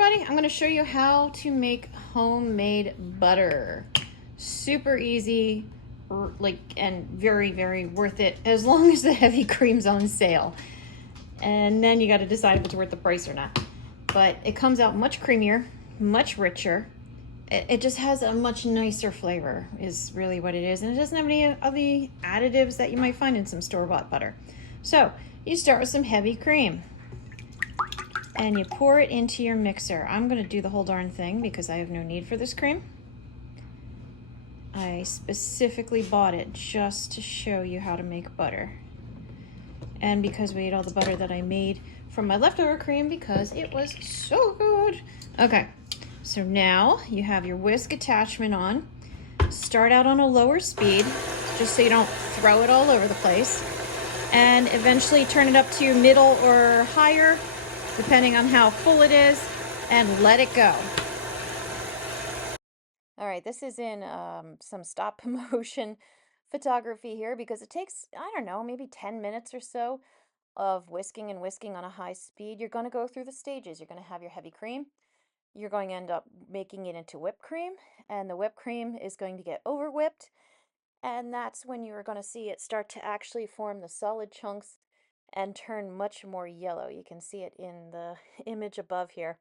everybody, I'm going to show you how to make homemade butter. Super easy, and very, very worth it as long as the heavy cream's on sale. And then you got to decide if it's worth the price or not. But it comes out much creamier, much richer. It just has a much nicer flavor is really what it is. And it doesn't have any of the additives that you might find in some store-bought butter. So you start with some heavy cream. And you pour it into your mixer. I'm going to do the whole darn thing because I have no need for this cream. I specifically bought it just to show you how to make butter. And because we ate all the butter that I made from my leftover cream because it was so good. Okay, so now you have your whisk attachment on. Start out on a lower speed just so you don't throw it all over the place. And eventually turn it up to middle or higher, depending on how full it is, and let it go. All right, this is in some stop motion photography here because it takes, I don't know, maybe 10 minutes or so of whisking and whisking on a high speed. You're going to go through the stages. You're going to have your heavy cream. You're going to end up making it into whipped cream, and the whipped cream is going to get over whipped, and that's when you're going to see it start to actually form the solid chunks and turn much more yellow. You can see it in the image above here.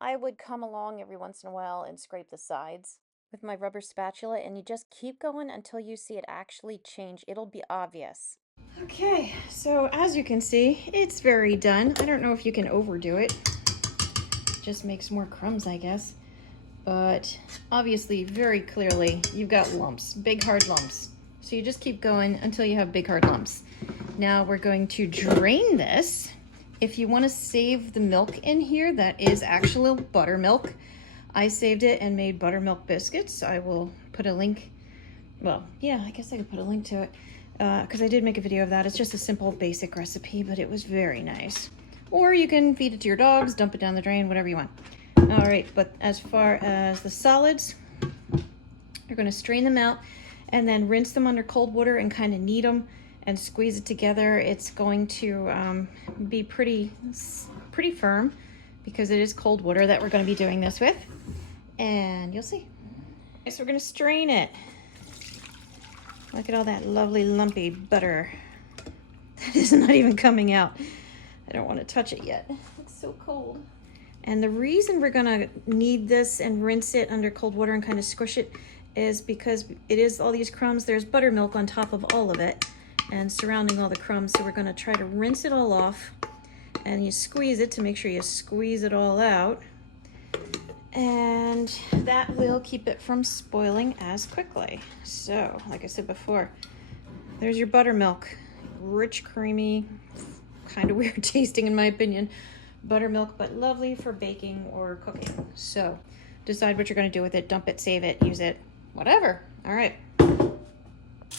I would come along every once in a while and scrape the sides with my rubber spatula, and you just keep going until you see it actually change. It'll be obvious. Okay, so as you can see, it's very done. I don't know if you can overdo it. It just makes more crumbs, I guess. But obviously, very clearly, you've got lumps, big hard lumps. So you just keep going until you have big hard lumps. Now we're going to drain this. If you want to save the milk in here, that is actual buttermilk. I saved it and made buttermilk biscuits. I will put a link. Well, yeah, I guess I could put a link to it because I did make a video of that. It's just a simple, basic recipe, but it was very nice. Or you can feed it to your dogs, dump it down the drain, whatever you want. All right, but as far as the solids, you're going to strain them out and then rinse them under cold water and kind of knead them and squeeze it together. It's going to be pretty firm because it is cold water that we're going to be doing this with, and you'll see. Okay, so we're going to strain it. Look at all that lovely lumpy butter that is not even coming out. I don't want to touch it yet. It's so cold. And the reason we're going to knead this and rinse it under cold water and kind of squish it is because it is all these crumbs. There's buttermilk on top of all of it and surrounding all the crumbs. So we're going to try to rinse it all off, and you squeeze it to make sure you squeeze it all out. And that will keep it from spoiling as quickly. So, like I said before, there's your buttermilk. Rich, creamy, kind of weird tasting in my opinion. Buttermilk, but lovely for baking or cooking. So, decide what you're going to do with it. Dump it, save it, use it, whatever. All right.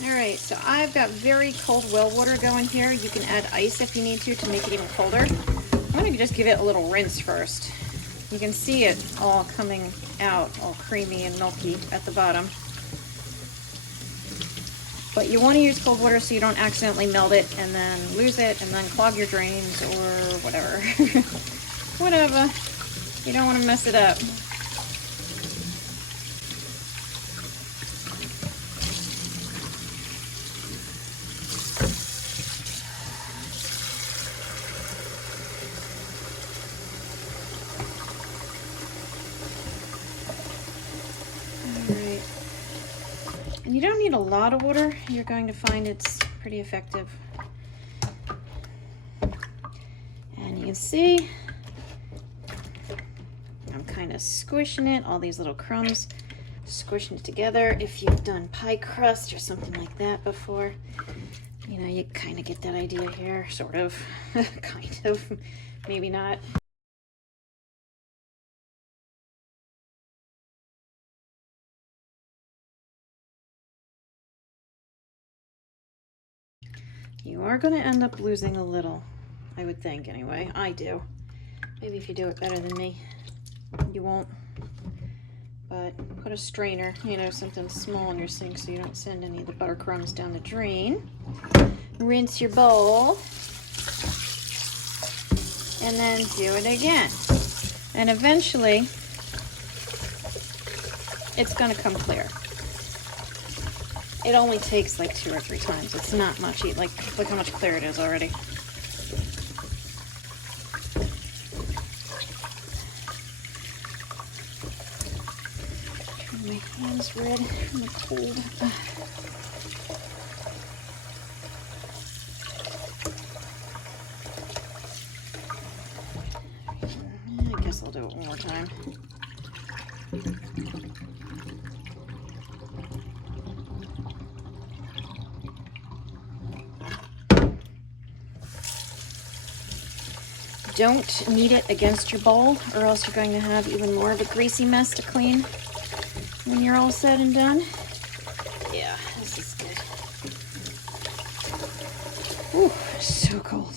All right, so I've got very cold well water going here. You can add ice if you need to make it even colder. I'm going to just give it a little rinse first. You can see it all coming out, all creamy and milky at the bottom. But you want to use cold water so you don't accidentally melt it and then lose it and then clog your drains or whatever. Whatever. You don't want to mess it up. And you don't need a lot of water. You're going to find it's pretty effective. And you can see I'm kind of squishing it, all these little crumbs, squishing it together. If you've done pie crust or something like that before, you know, you kind of get that idea here, sort of, kind of, maybe not. You are going to end up losing a little, I would think anyway. I do. Maybe if you do it better than me, you won't. But put a strainer, you know, something small in your sink so you don't send any of the butter crumbs down the drain. Rinse your bowl. And then do it again. And eventually, it's gonna come clear. It only takes like 2 or 3 times. It's not much. Like, look how much clearer it is already. Turn my hands red from the cold. I guess I'll do it one more time. Don't knead it against your bowl, or else you're going to have even more of a greasy mess to clean when you're all said and done. Yeah, this is good. Ooh, so cold.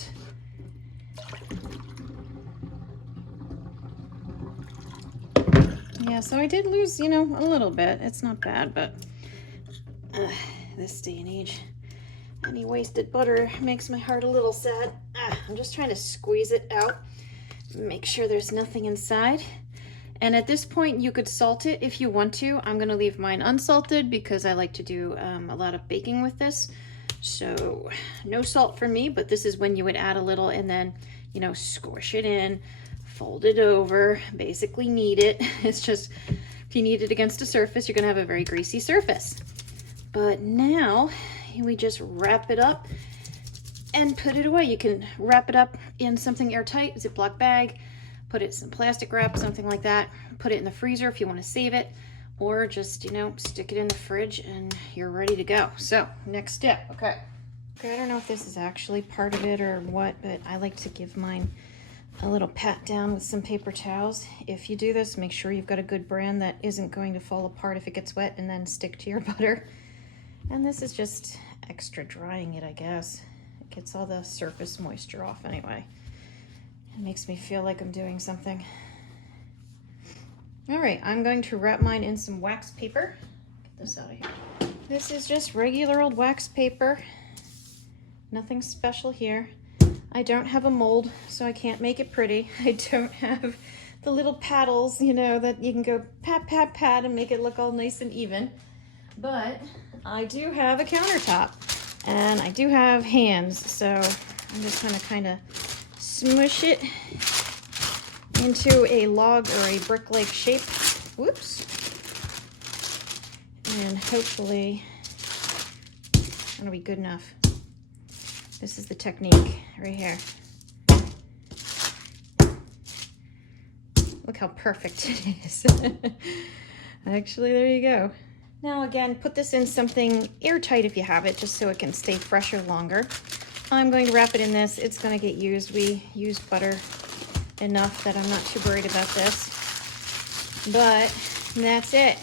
Yeah, so I did lose, you know, a little bit. It's not bad, but this day and age, any wasted butter makes my heart a little sad. I'm just trying to squeeze it out, make sure there's nothing inside. And at this point, you could salt it if you want to. I'm gonna leave mine unsalted because I like to do a lot of baking with this. So no salt for me, but this is when you would add a little and then, you know, squish it in, fold it over, basically knead it. It's just, if you knead it against a surface, you're gonna have a very greasy surface. But now we just wrap it up and put it away. You can wrap it up in something airtight, Ziploc bag, put it in some plastic wrap, something like that. Put it in the freezer if you want to save it, or just, you know, stick it in the fridge and you're ready to go. So next step, okay, I don't know if this is actually part of it or what, but I like to give mine a little pat down with some paper towels. If you do this, make sure you've got a good brand that isn't going to fall apart if it gets wet and then stick to your butter. And this is just extra drying it, I guess. It gets all the surface moisture off anyway. It makes me feel like I'm doing something. All right, I'm going to wrap mine in some wax paper. Get this out of here. This is just regular old wax paper. Nothing special here. I don't have a mold, so I can't make it pretty. I don't have the little paddles, you know, that you can go pat, pat, pat and make it look all nice and even. But I do have a countertop and I do have hands, so I'm just gonna kind of smush it into a log or a brick-like shape. Whoops. And hopefully that'll be good enough. This is the technique right here. Look how perfect it is. Actually, there you go. Now again, put this in something airtight if you have it, just so it can stay fresher longer. I'm going to wrap it in this. It's going to get used. We use butter enough that I'm not too worried about this. But that's it.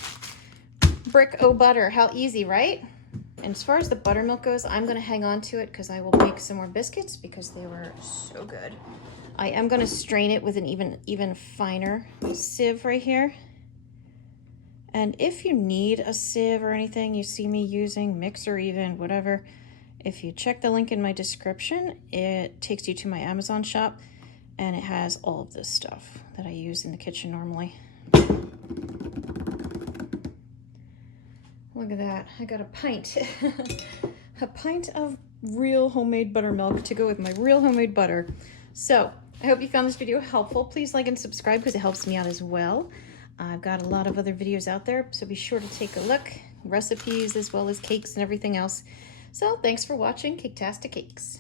Brick o' butter. How easy, right? And as far as the buttermilk goes, I'm going to hang on to it because I will make some more biscuits because they were so good. I am going to strain it with an even finer sieve right here. And if you need a sieve or anything you see me using, mixer even, whatever, if you check the link in my description, it takes you to my Amazon shop and it has all of this stuff that I use in the kitchen normally. Look at that, I got a pint. A pint of real homemade buttermilk to go with my real homemade butter. So I hope you found this video helpful. Please like and subscribe because it helps me out as well. I've got a lot of other videos out there, so be sure to take a look. Recipes as well as cakes and everything else. So thanks for watching Caketastic Cakes.